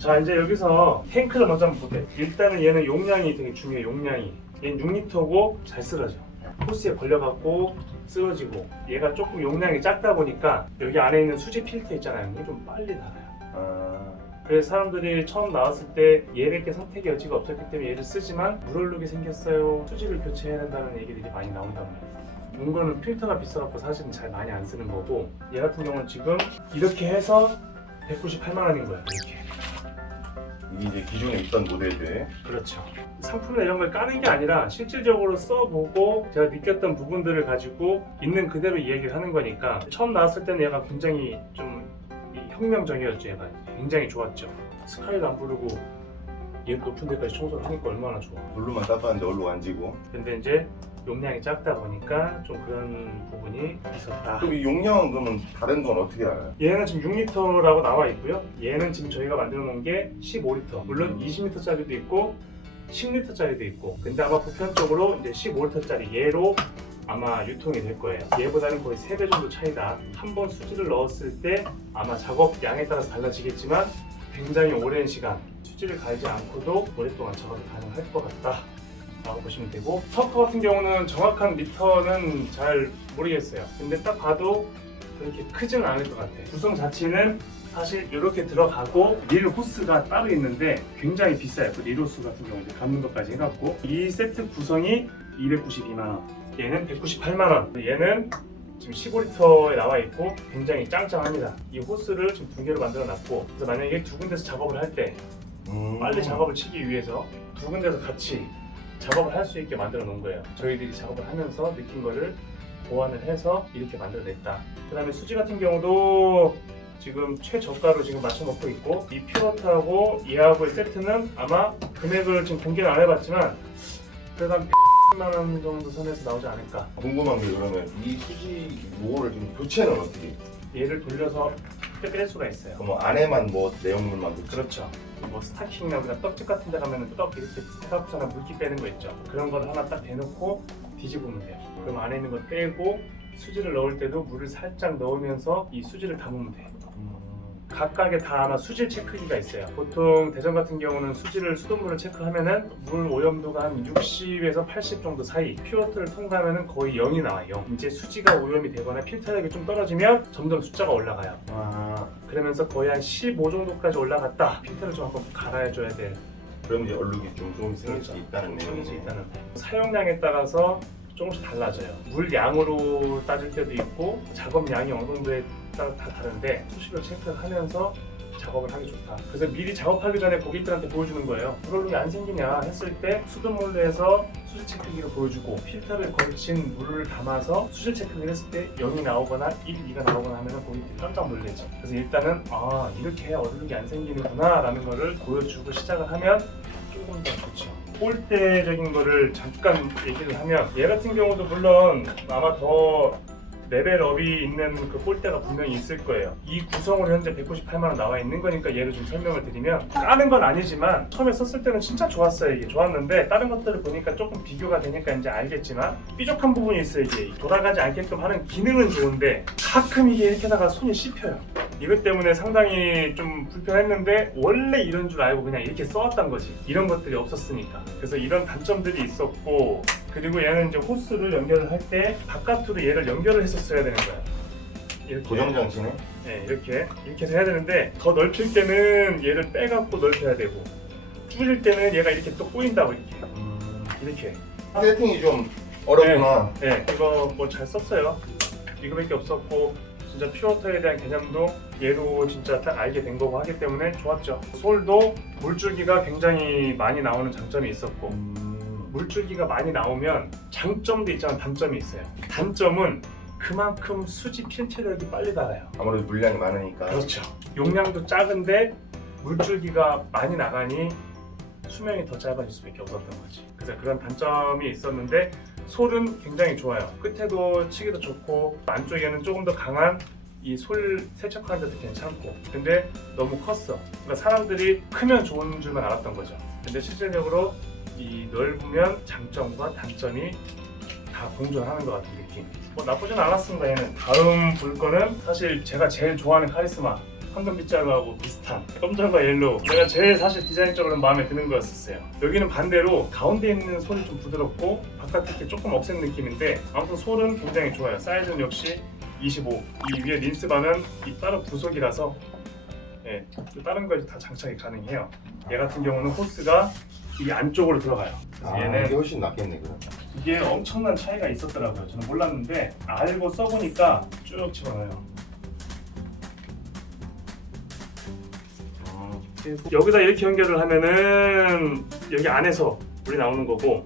자, 이제 여기서 탱크를 먼저 한번 볼게요. 일단은 얘는 용량이 되게 중요해요. 용량이 얘는 6리터고 잘 쓰러져. 호스에 걸려갖고 쓰러지고, 얘가 조금 용량이 작다 보니까 여기 안에 있는 수지 필터 있잖아요. 이게 좀 빨리 닳아요. 그래서 사람들이 처음 나왔을 때 얘밖에 선택의 여지가 없었기 때문에 얘를 쓰지만 물얼룩이 생겼어요, 수지를 교체해야 한다는 얘기들이 많이 나온단 말이에요. 이거는 필터가 비싸갖고 사실은 잘 많이 안 쓰는 거고, 얘 같은 경우는 지금 이렇게 해서 198만 원인 거예요. 이렇게. 이게 이제 기존에 있던 모델들. 그렇죠. 상품이나 이런 걸 까는 게 아니라 실질적으로 써보고 제가 느꼈던 부분들을 가지고 있는 그대로 이야기를 하는 거니까, 처음 나왔을 때는 얘가 굉장히 좀 혁명적이었죠. 얘가 굉장히 좋았죠. 스카이도 안 부르고 얘 높은 데까지 청소를 하니까 얼마나 좋아. 물로만 닦았는데 얼룩 안 지고. 근데 이제 용량이 작다 보니까 좀 그런 부분이 있었다. 그럼 이 용량은 그러면 다른 건 어떻게 알아요? 얘는 지금 6리터라고 나와 있고요. 얘는 지금 저희가 만들어 놓은 게 15리터. 물론 20리터짜리도 있고 10리터짜리도 있고, 근데 아마 보편적으로 이제 15리터짜리 얘로 아마 유통이 될 거예요. 얘보다는 거의 3배 정도 차이다. 한 번 수지를 넣었을 때 아마 작업 양에 따라서 달라지겠지만 굉장히 오랜 시간 수지를 갈지 않고도 오랫동안 작업이 가능할 것 같다 라고 보시면 되고, 터커 같은 경우는 정확한 미터는 잘 모르겠어요. 근데 딱 봐도 그렇게 크지는 않을 것 같아요. 구성 자체는 사실 이렇게 들어가고 릴 호스가 따로 있는데 굉장히 비싸요. 그 릴 호스 같은 경우 이제 감는 것까지 해갖고 이 세트 구성이 292만 원, 얘는 198만 원. 얘는 지금 15리터에 나와 있고 굉장히 짱짱합니다. 이 호스를 지금 2개로 만들어 놨고, 그래서 만약에 두 군데서 작업을 할 때 빨리 작업을 치기 위해서 두 군데서 같이 작업을 할 수 있게 만들어 놓은 거예요. 저희들이 작업을 하면서 느낀 거를 보완을 해서 이렇게 만들어냈다. 그 다음에 수지 같은 경우도 지금 최저가로 지금 맞춰놓고 있고, 이 퓨어트하고 얘하고의 세트는 아마 금액을 지금 공개는 안 해봤지만 그래도 한 100만 원 정도 선에서 나오지 않을까. 궁금한 게, 그러면 이 수지 요거를 지금 교체는 어떻게? 얘를 돌려서 뺄 수가 있어요. 그럼 뭐 안에만 뭐 내용물만 교체? 그렇죠. 뭐 스타킹이나 그냥 떡집 같은 데 가면 떡 이렇게 해갖고서는 물기 빼는 거 있죠. 그런 걸 하나 딱 대놓고 뒤집으면 돼요. 그럼 안에 있는 거 빼고 수지를 넣을 때도 물을 살짝 넣으면서 이 수지를 담으면 돼요. 각각에 다 아마 수질 체크기가 있어요. 보통 대전 같은 경우는 수질을, 수돗물을 체크하면은 물 오염도가 한 60에서 80 정도 사이, 퓨어트를 통과하면은 거의 0이 나와요. 이제 수지가 오염이 되거나 필터력이 좀 떨어지면 점점 숫자가 올라가요. 그러면서 거의 한 15 정도까지 올라갔다. 필터를 좀 한번 갈아줘야 돼. 그럼 이제 얼룩이 좀 생길 수 그렇죠. 있다는 생길 수 내용이네요. 있다는. 사용량에 따라서 조금씩 달라져요. 물 양으로 따질 때도 있고 작업 양이 어느 정도에 따라 다 다른데, 수시로 체크하면서 작업을 하기 좋다. 그래서 미리 작업하기 전에 고객들한테 보여주는 거예요. 물얼룩이 안 생기냐 했을 때 수돗물로 해서 수질 체크기를 보여주고, 필터를 걸친 물을 담아서 수질 체크기를 했을 때 0이 나오거나 1, 2가 나오거나 하면 고객들이 깜짝 놀라지. 그래서 일단은 이렇게 해야 얼룩이 안 생기는구나 라는 거를 보여주고 시작을 하면 조금 더 좋죠. 꼴대적인 거를 잠깐 얘기를 하면, 얘 같은 경우도 물론 아마 더 레벨업이 있는 그 꼴대가 분명히 있을 거예요. 이 구성으로 현재 198만 원 나와 있는 거니까 얘를 좀 설명을 드리면, 까는 건 아니지만 처음에 썼을 때는 진짜 좋았어요. 이게 좋았는데 다른 것들을 보니까 조금 비교가 되니까 이제 알겠지만 삐죽한 부분이 있어요. 이게 돌아가지 않게끔 하는 기능은 좋은데 가끔 이게 이렇게다가 손이 씹혀요. 이것 때문에 상당히 좀 불편했는데, 원래 이런 줄 알고 그냥 이렇게 써왔던 거지. 이런 것들이 없었으니까. 그래서 이런 단점들이 있었고, 그리고 얘는 이제 호스를 연결을 할 때 바깥으로 얘를 연결을 했었어야 되는 거야. 이렇게. 고정 장치네. 네, 이렇게 해서 해야 되는데, 더 넓힐 때는 얘를 빼갖고 넓혀야 되고, 줄일 때는 얘가 이렇게 또 꼬인다고 이렇게. 세팅이 좀 어렵구나. 네, 이거 뭐 잘 썼어요. 이거밖에 없었고, 진짜 퓨어터에 대한 개념도 얘로 진짜 딱 알게 된 거고 하기 때문에 좋았죠. 솔도 물줄기가 굉장히 많이 나오는 장점이 있었고, 물줄기가 많이 나오면 장점도 있지만 단점이 있어요. 단점은 그만큼 수지 필터력이 빨리 닳아요. 아무래도 물량이 많으니까. 그렇죠. 용량도 작은데 물줄기가 많이 나가니 수명이 더 짧아질 수밖에 없었던 거지. 그래서 그런 단점이 있었는데, 솔은 굉장히 좋아요. 끝에도 치기도 좋고, 안쪽에는 조금 더 강한 이 솔 세척하는 데도 괜찮고. 근데 너무 컸어. 그러니까 사람들이 크면 좋은 줄만 알았던 거죠. 근데 실질적으로 이 넓으면 장점과 단점이 다 공존하는 것 같은 느낌. 뭐 나쁘진 않았습니다. 얘는. 다음 볼 거는 사실 제가 제일 좋아하는 카리스마 황금 빗자루하고 비슷한 검정과 옐로우. 내가 제일 사실 디자인적으로는 마음에 드는 거였었어요. 여기는 반대로 가운데 있는 솔이 좀 부드럽고 바깥에 게 조금 억센 느낌인데 아무튼 솔은 굉장히 좋아요. 사이즈는 역시 25. 이 위에 린스바는 이 따로 부속이라서 예, 다른 거에 다 장착이 가능해요. 얘 같은 경우는 호스가 이 안쪽으로 들어가요. 그래서 이게 얘는 훨씬 낫겠네 그럼. 이게 엄청난 차이가 있었더라고요. 저는 몰랐는데 알고 써보니까 쭉 집어넣어요. 여기다 이렇게 연결을 하면은 여기 안에서 물이 나오는 거고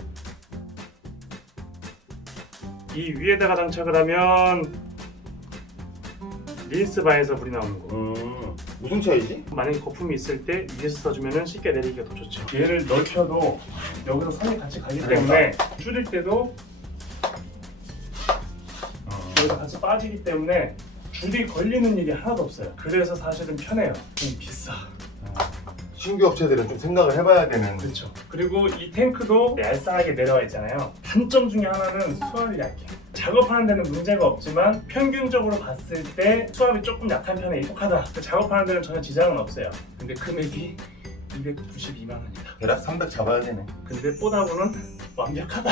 이 위에다가 장착을 하면 린스바에서 물이 나오는 거. 무슨 차이지? 만약에 거품이 있을 때 위에서 써주면 쉽게 내리기가 더 좋죠. 얘를 넓혀도 여기서 선이 같이 가기 때문에 줄일 때도 여기서 같이 빠지기 때문에 줄이 걸리는 일이 하나도 없어요. 그래서 사실은 편해요. 좀 비싸. 신규 업체들은 좀 생각을 해봐야 되는. 그렇죠. 그리고 이 탱크도 얄쌍하게 내려와 있잖아요. 단점 중에 하나는 수압이 약해. 작업하는 데는 문제가 없지만 평균적으로 봤을 때 수압이 조금 약한 편에 익숙하다. 작업하는 데는 전혀 지장은 없어요. 근데 금액이 292만 원이다. 대략 300 잡아야 되네. 근데 뽀다구는 완벽하다.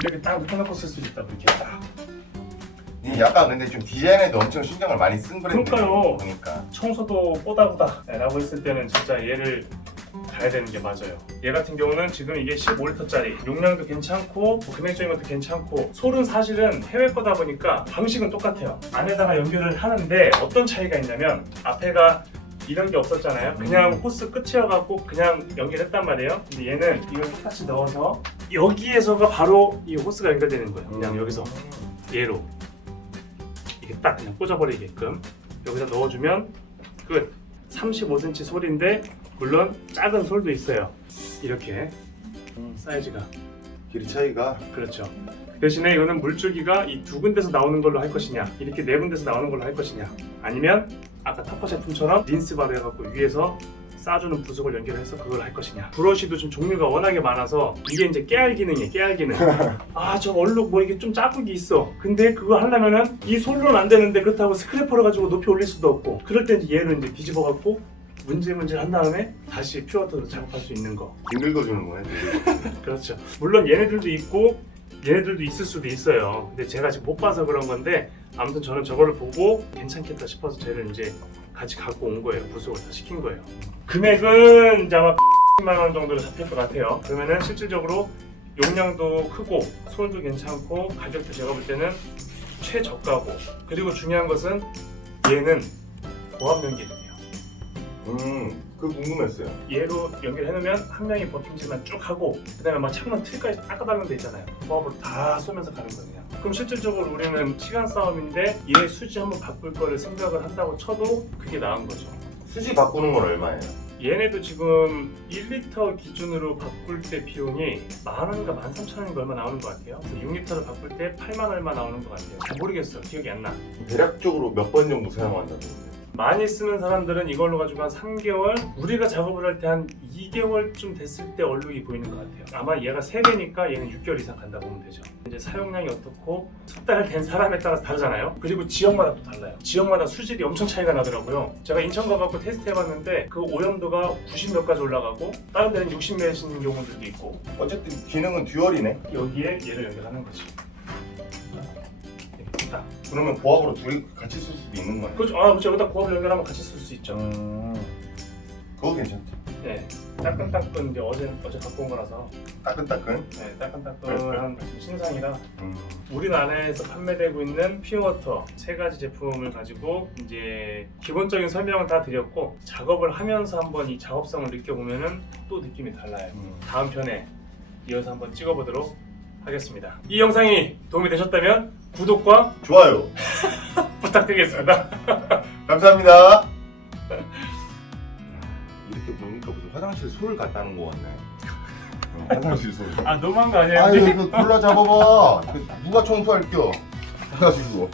이렇게 딱 묶어놓고 쓸 수 있다. 이렇게 딱. 이 약간 근데 좀 디자인에도 엄청 신경을 많이 쓴 브랜드. 그러니까요. 보니까. 청소도 뽀다구다 라고 했을 때는 진짜 얘를 가야 되는 게 맞아요. 얘 같은 경우는 지금 이게 15리터짜리 용량도 괜찮고 뭐 금액적인 것도 괜찮고 솔은 사실은 해외 거다 보니까 방식은 똑같아요. 안에다가 연결을 하는데 어떤 차이가 있냐면 앞에가 이런 게 없었잖아요. 그냥 호스 끝이어갖고 그냥 연결했단 말이에요. 근데 얘는 이걸 똑같이 넣어서 여기에서가 바로 이 호스가 연결되는 거예요. 그냥 여기서 얘로 이게 딱 그냥 꽂아버리게끔 여기다 넣어주면 끝. 35cm 솔인데 물론 작은 솔도 있어요. 이렇게 사이즈가 길이 차이가. 그렇죠. 대신에 이거는 물줄기가 이 두 군데서 나오는 걸로 할 것이냐 이렇게 네 군데서 나오는 걸로 할 것이냐 아니면 아까 타퍼 제품처럼 린스바로 해갖고 위에서 싸주는 부속을 연결해서 그걸 할 것이냐. 브러쉬도 좀 종류가 워낙에 많아서 이게 이제 깨알 기능이에요. 깨알 기능. 아 저 얼룩 뭐 이게 좀 자국이 있어. 근데 그거 하려면은 이 솔로는 안 되는데 그렇다고 스크래퍼를 가지고 높이 올릴 수도 없고 그럴 때 얘를 이제 뒤집어 갖고 문질문질 한 다음에 다시 퓨어터로 작업할 수 있는 거. 늙어주는 거네. 그렇죠. 물론 얘네들도 있고 얘네들도 있을 수도 있어요. 근데 제가 지금 못 봐서 그런 건데 아무튼 저는 저거를 보고 괜찮겠다 싶어서 쟤를 이제 같이 갖고 온 거예요. 부속을 다 시킨 거예요. 금액은 이제 아마 10만 원 정도로 잡힐 것 같아요. 그러면은 실질적으로 용량도 크고 솔도 괜찮고 가격도 제가 볼 때는 최저가고 그리고 중요한 것은 얘는 고압 연결이에요. 그거 궁금했어요. 얘로 연결해놓으면 한 명이 버팀질만 쭉 하고 그 다음에 막 창문 틀까지 닦아달라는 데 있잖아요. 고압으로 다 쏘면서 가는 거예요. 그럼 실질적으로 우리는 시간 싸움인데 얘 수지 한번 바꿀 거를 생각을 한다고 쳐도 그게 나은 거죠. 수지 바꾸는 건 얼마예요? 얘네도 지금 1리터 기준으로 바꿀 때 비용이 10,000원인가 13,000원인가 얼마 나오는 것 같아요. 그래서 6리터를 바꿀 때 8만 얼마 나오는 것 같아요. 잘 모르겠어요. 기억이 안 나. 대략적으로 몇 번 정도 사용한다던데. 많이 쓰는 사람들은 이걸로 가지고 한 3개월, 우리가 작업을 할 때 한 2개월쯤 됐을 때 얼룩이 보이는 것 같아요. 아마 얘가 3배니까 얘는 6개월 이상 간다 보면 되죠. 이제 사용량이 어떻고 숙달된 사람에 따라서 다르잖아요. 그리고 지역마다 또 달라요. 지역마다 수질이 엄청 차이가 나더라고요. 제가 인천 가갖고 테스트 해봤는데 그 오염도가 90 몇까지 올라가고 다른 데는 60 몇인 경우들도 있고. 어쨌든 기능은 듀얼이네. 여기에 얘를 연결하는 거지. 딱. 그러면 고압으로 둘이 같이 쓸 수도 있는 거네. 그렇죠. 아, 그렇죠. 여기다 고압을 연결하면 같이 쓸 수 있죠. 그거 괜찮다. 네. 따끈따끈 이제 어제 갖고 온 거라서. 따끈따끈. 네, 따끈따끈한 신상이라 우리나라에서 판매되고 있는 퓨어워터 3가지 제품을 가지고 이제 기본적인 설명은 다 드렸고 작업을 하면서 한번 이 작업성을 느껴보면은 또 느낌이 달라요. 다음 편에 이어서 한번 찍어보도록 하겠습니다. 이 영상이 도움이 되셨다면 구독과 좋아요. 부탁드리겠습니다. 감사합니다. 이렇게 보니까 무슨 화장실 솔 같다는 거 같네. 화장실 솔. 아 너무한 거 아니에요? 아유 이거 골라 잡아봐. 누가 청소할겨? 해가지고.